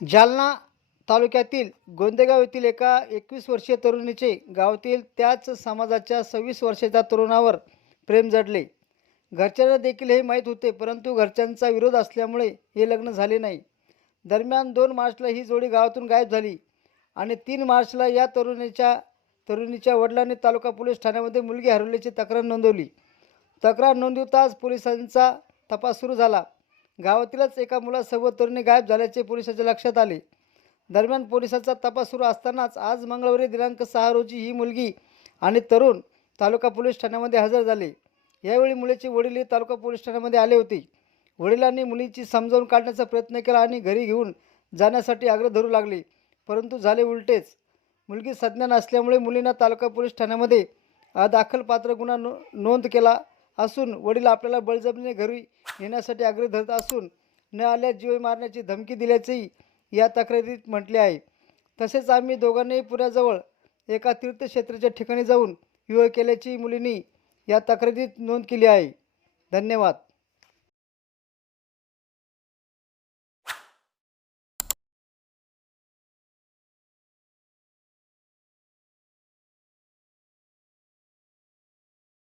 जालना तालुक्यातील गोंदेगाव येथील एका एकवीस वर्षीय तरुणीचे गावातील त्याच समाजाच्या सव्वीस वर्षाच्या तरुणावर प्रेम जडले. घरच्यांना देखील हे माहीत होते परंतु घरच्यांचा विरोध असल्यामुळे हे लग्न झाले नाही. दरम्यान दोन मार्चला ही जोडी गावातून गायब झाली आणि तीन मार्चला या तरुणीच्या तरुणीच्या वडिलांनी तालुका पोलीस ठाण्यामध्ये मुलगी हरवल्याची तक्रार नोंदवली. तक्रार नोंदवताच पोलिसांचा तपास सुरू झाला. गावातीलच एका मुलासोबत तरुणी गायब झाल्याचे पोलिसाच्या लक्षात आले. दरम्यान पोलिसांचा तपास सुरू असतानाच आज मंगळवारी दिनांक सहा रोजी ही मुलगी आणि तरुण तालुका पोलीस ठाण्यामध्ये हजर झाले. यावेळी मुलीचे वडील तालुका पोलीस ठाण्यामध्ये आले होते. वडिलांनी मुलीची समजावून काढण्याचा प्रयत्न केला आणि घरी घेऊन जाण्यासाठी आग्रह धरू लागले. परंतु झाले उलटेच. मुलगी संज्ञा नसल्यामुळे मुलींना तालुका पोलीस ठाण्यामध्ये दाखलपात्र गुन्हा नो नोंद केला असून वडील आपल्याला बळजबरीने घरी येण्यासाठी आग्रह धरत असून न आल्यास जीव मारण्याची धमकी दिल्याचेही या तक्रारीत म्हटले आहे. तसेच आम्ही दोघांनाही पुण्याजवळ एका तीर्थक्षेत्राच्या ठिकाणी जाऊन विवाह केल्याची मुलींनी या तक्रारीत नोंद केली आहे. धन्यवाद.